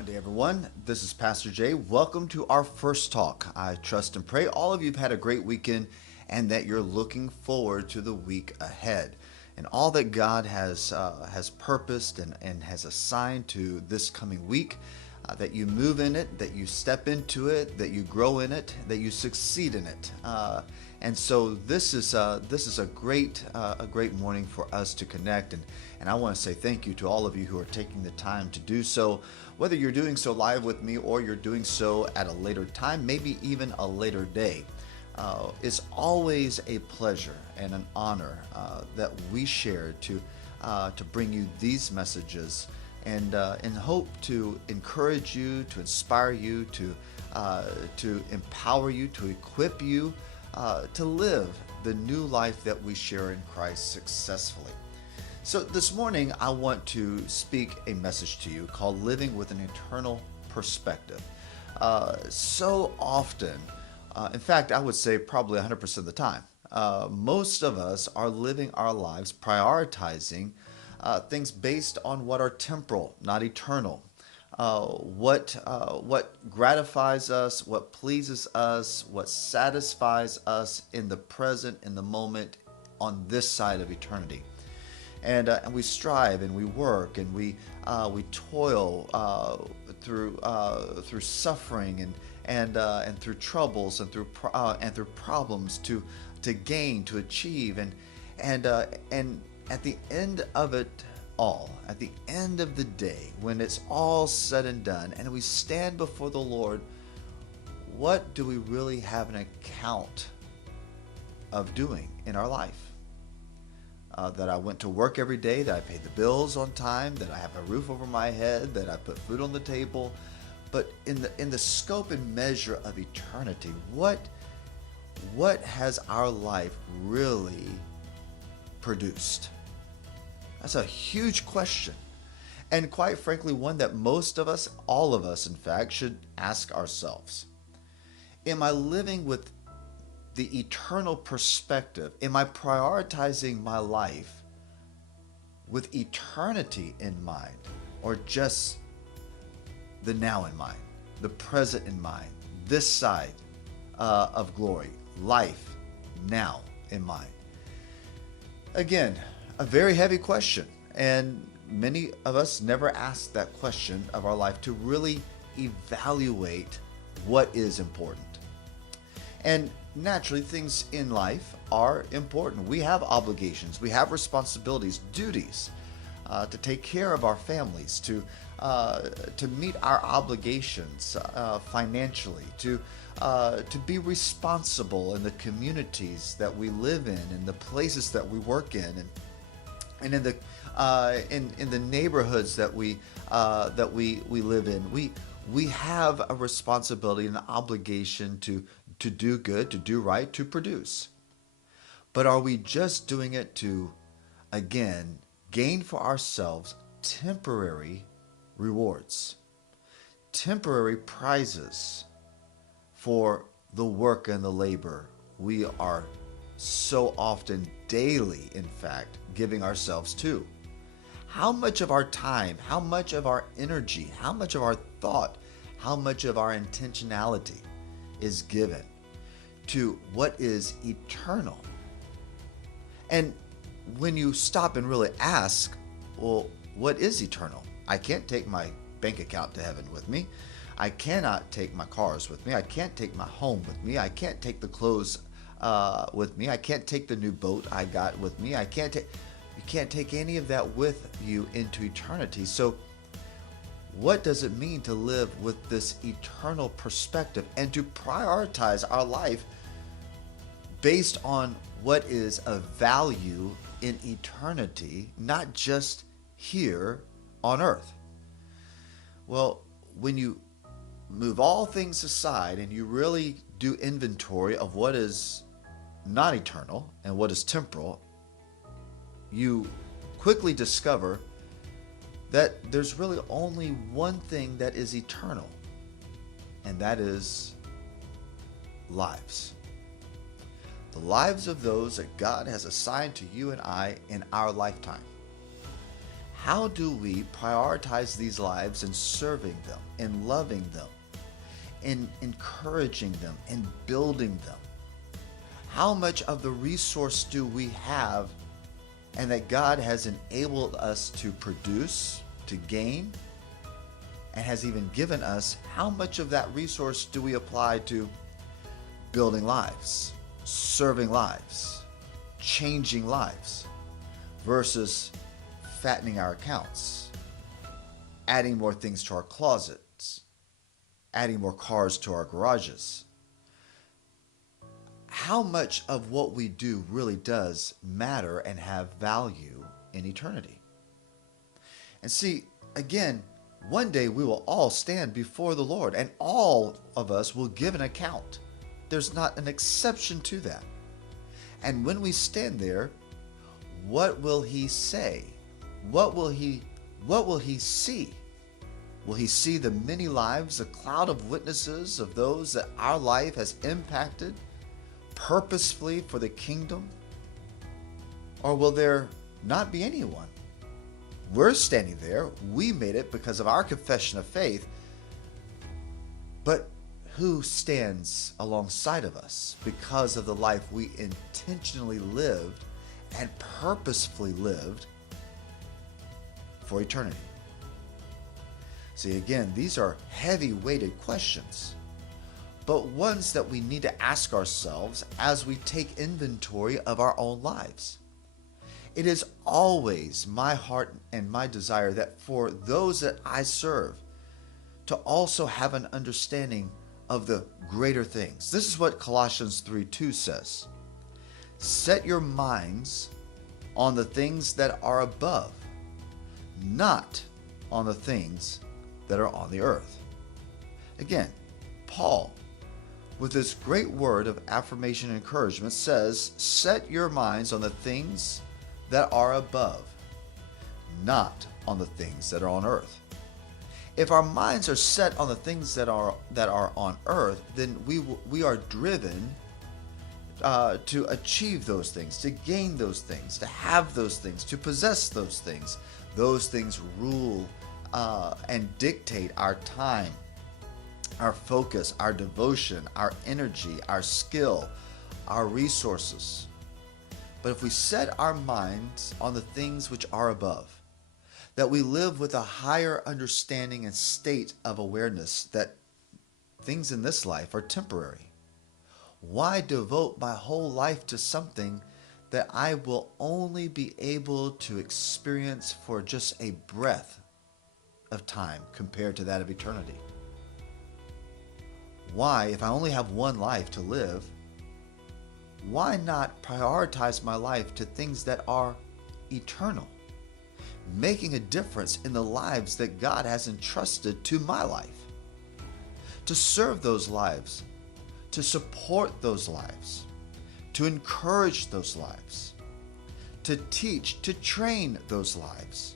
Monday, everyone. This is Pastor Jay. Welcome to our first talk. I trust and pray all of you have had a great weekend and that you're looking forward to the week ahead and all that God has purposed and has assigned to this coming week. That you move in it, that you step into it, that you grow in it, that you succeed in it. And so this is a great morning for us to connect, and I want to say thank you to all of you who are taking the time to do so, whether you're doing so live with me or you're doing so at a later time, maybe even a later day. It's always a pleasure and an honor that we share to bring you these messages and hope to encourage you, to inspire you, to empower you, to equip you to live the new life that we share in Christ successfully. So this morning, I want to speak a message to you called Living with an Eternal Perspective. So often, in fact, I would say probably 100% of the time, most of us are living our lives prioritizing things based on what are temporal, not eternal. What gratifies us, what pleases us, what satisfies us in the present, in the moment, on this side of eternity. And we strive and we work and we toil through suffering and through troubles and through problems to gain, to achieve, and at the end of it all, at the end of the day, when it's all said and done and we stand before the Lord, what do we really have an account of doing in our life? That I went to work every day, that I paid the bills on time, that I have a roof over my head, that I put food on the table. But in the scope and measure of eternity, what has our life really produced? That's a huge question. And quite frankly, one that most of us, all of us in fact, should ask ourselves. Am I living with the eternal perspective? Am I prioritizing my life with eternity in mind, or just the now in mind, the present in mind, this side of glory, life now in mind? Again, a very heavy question, and many of us never ask that question of our life to really evaluate what is important. And naturally, things in life are important. We have obligations, we have responsibilities, duties to take care of our families, to meet our obligations financially, to be responsible in the communities that we live in the places that we work in, and in the neighborhoods that we live in. We have a responsibility and an obligation to do good, to do right, to produce. But are we just doing it to, again, gain for ourselves temporary rewards, temporary prizes for the work and the labor we are so often daily, in fact, giving ourselves to? How much of our time, how much of our energy, how much of our thought, how much of our intentionality is given to what is eternal? And when you stop and really ask, well, what is eternal? I can't take my bank account to heaven with me. I cannot take my cars with me. I can't take my home with me. I can't take the clothes with me. I can't take the new boat I got with me. You can't take any of that with you into eternity. So what does it mean to live with this eternal perspective and to prioritize our life based on what is of value in eternity, not just here on earth? Well, when you move all things aside and you really do inventory of what is not eternal and what is temporal, you quickly discover that there's really only one thing that is eternal, and that is lives. The lives of those that God has assigned to you and I in our lifetime. how do we prioritize these lives in serving them, in loving them, in encouraging them, in building them? How much of the resource do we have and that God has enabled us to produce, to gain, and has even given us? How much of that resource do we apply to building lives, serving lives, changing lives, versus fattening our accounts, adding more things to our closets, adding more cars to our garages? How much of what we do really does matter and have value in eternity? And see, again, one day we will all stand before the Lord, and all of us will give an account. There's not an exception to that. And when we stand there, what will he say? What will he see? Will he see the many lives, a cloud of witnesses of those that our life has impacted purposefully for the kingdom? Or will there not be anyone? We're standing there. We made it because of our confession of faith. But who stands alongside of us because of the life we intentionally lived and purposefully lived for eternity? See, again, these are heavy-weighted questions, but ones that we need to ask ourselves as we take inventory of our own lives. It is always my heart and my desire that for those that I serve to also have an understanding of the greater things. This is what Colossians 3:2 says. Set your minds on the things that are above, not on the things that are on the earth. Again, Paul, with this great word of affirmation and encouragement, says, set your minds on the things that are above, not on the things that are on earth. If our minds are set on the things that are on earth, then we are driven to achieve those things, to gain those things, to have those things, to possess those things. Those things rule and dictate our time, our focus, our devotion, our energy, our skill, our resources. But if we set our minds on the things which are above, that we live with a higher understanding and state of awareness that things in this life are temporary, why devote my whole life to something that I will only be able to experience for just a breath of time compared to that of eternity? Why, if I only have one life to live, why not prioritize my life to things that are eternal, making a difference in the lives that God has entrusted to my life, to serve those lives, to support those lives, to encourage those lives, to teach, to train those lives,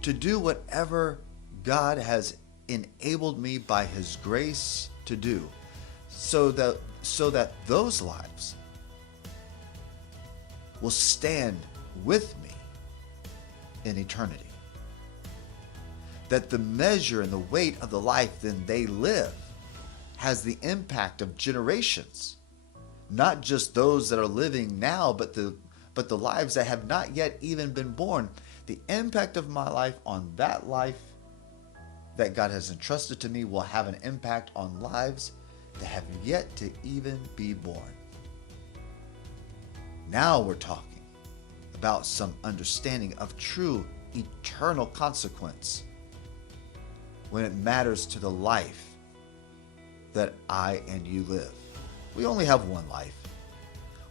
to do whatever God has enabled me by His grace to do, so that those lives will stand with me in eternity. That the measure and the weight of the life then they live has the impact of generations, not just those that are living now, but the lives that have not yet even been born. The impact of my life on that life that God has entrusted to me will have an impact on lives that have yet to even be born. Now we're talking about some understanding of true eternal consequence when it matters to the life that I and you live. We only have one life.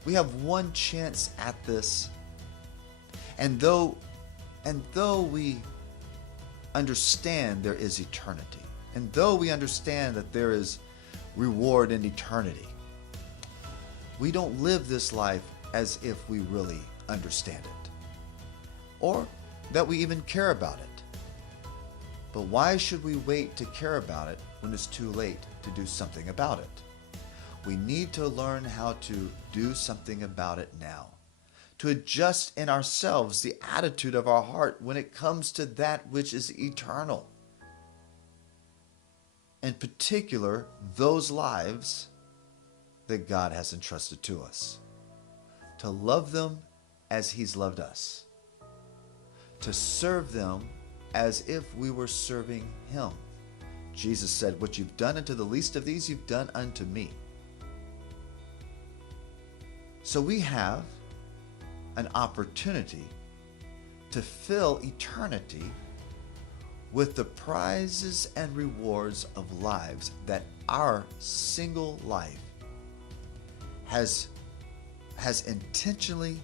We have one chance at this. And though we understand there is eternity, and though we understand that there is reward in eternity, we don't live this life as if we really understand it, or that we even care about it. But why should we wait to care about it when it's too late to do something about it? We need to learn how to do something about it now, to adjust in ourselves the attitude of our heart when it comes to that which is eternal. In particular, those lives that God has entrusted to us. To love them as He's loved us. To serve them as if we were serving Him. Jesus said, "What you've done unto the least of these, you've done unto me." So we have an opportunity to fill eternity with the prizes and rewards of lives that our single life has intentionally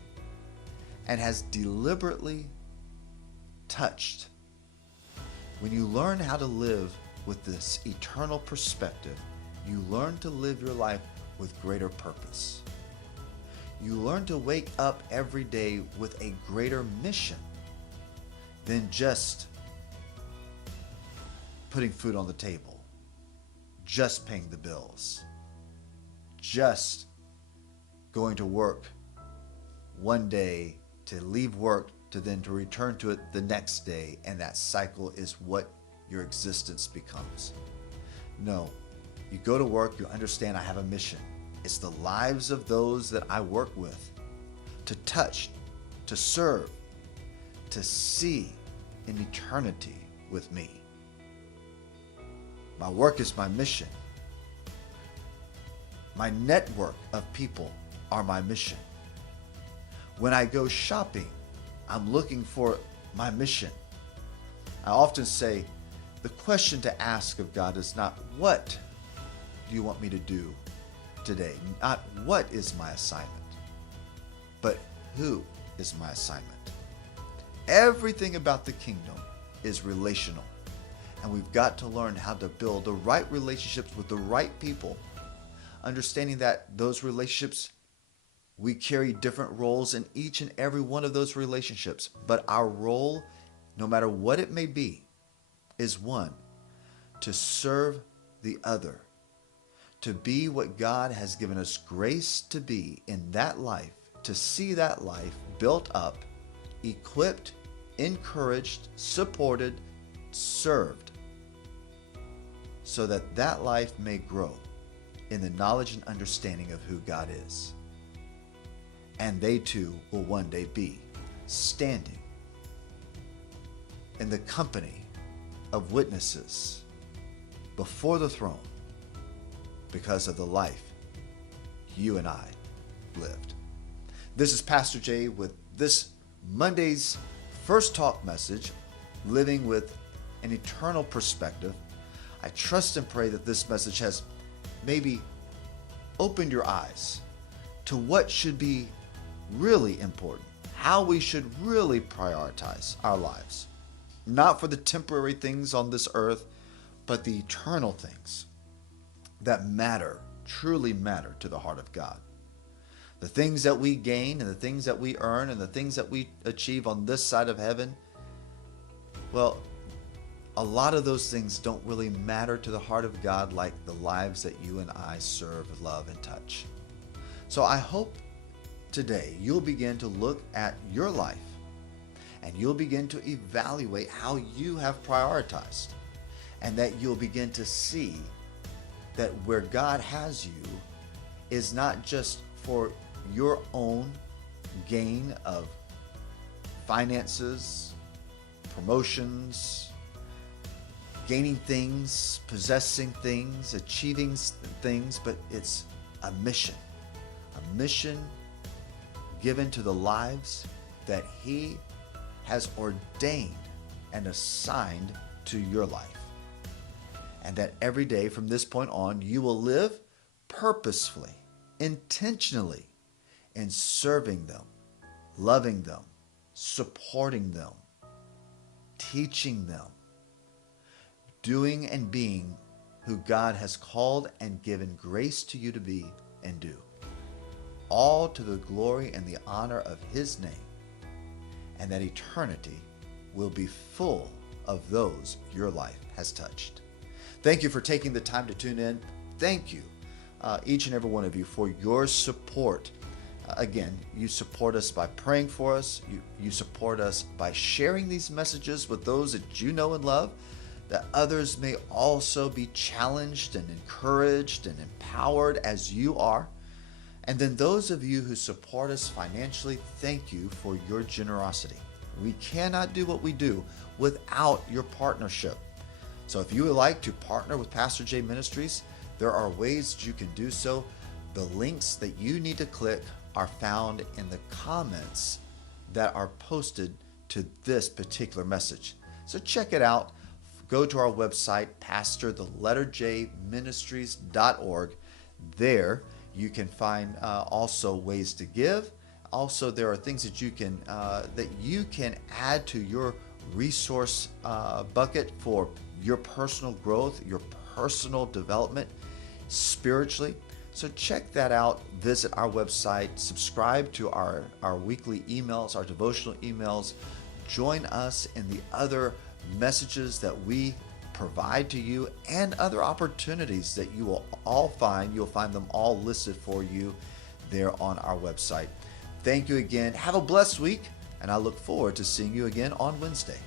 and has deliberately touched. When you learn how to live with this eternal perspective, you learn to live your life with greater purpose. You learn to wake up every day with a greater mission than just putting food on the table, just paying the bills, just going to work one day to leave work to then to return to it the next day, and that cycle is what your existence becomes. No, you go to work, you understand I have a mission. It's the lives of those that I work with, to touch, to serve, to see in eternity with me. My work is my mission. My network of people are my mission. When I go shopping, I'm looking for my mission. I often say, the question to ask of God is not, what do you want me to do today? Not what is my assignment, but who is my assignment? Everything about the kingdom is relational, and we've got to learn how to build the right relationships with the right people, understanding that those relationships, we carry different roles in each and every one of those relationships, but our role, no matter what it may be, is one, to serve the other, to be what God has given us grace to be in that life, to see that life built up, equipped, encouraged, supported, served, so that that life may grow in the knowledge and understanding of who God is. And they too will one day be standing in the company of witnesses before the throne because of the life you and I lived. This is Pastor Jay with this Monday's First Talk message, Living with an Eternal Perspective. I trust and pray that this message has maybe opened your eyes to what should be really important, how we should really prioritize our lives. Not for the temporary things on this earth, but the eternal things that matter, truly matter to the heart of God. The things that we gain and the things that we earn and the things that we achieve on this side of heaven, well, a lot of those things don't really matter to the heart of God like the lives that you and I serve, love, and touch. So I hope today you'll begin to look at your life and you'll begin to evaluate how you have prioritized, and that you'll begin to see that where God has you is not just for your own gain of finances, promotions, gaining things, possessing things, achieving things, but it's a mission given to the lives that He has ordained and assigned to your life. And that every day from this point on, you will live purposefully, intentionally in serving them, loving them, supporting them, teaching them, doing and being who God has called and given grace to you to be and do. All to the glory and the honor of His name. And that eternity will be full of those your life has touched. Thank you for taking the time to tune in. Thank you, each and every one of you, for your support Again, you support us by praying for us. You support us by sharing these messages with those that you know and love, that others may also be challenged and encouraged and empowered as you are. And then those of you who support us financially, thank you for your generosity. We cannot do what we do without your partnership. So if you would like to partner with Pastor J Ministries, there are ways that you can do so. The links that you need to click are found in the comments that are posted to this particular message. So check it out. Go to our website, pastortheletterjministries.org. There you can find also ways to give. Also, there are things that you can add to your resource bucket for your personal growth, your personal development spiritually. So check that out. Visit our website. Subscribe to our weekly emails, our devotional emails. Join us in the other messages that we provide to you and other opportunities that you will all find. You'll find them all listed for you there on our website. Thank you again. Have a blessed week, and I look forward to seeing you again on Wednesday.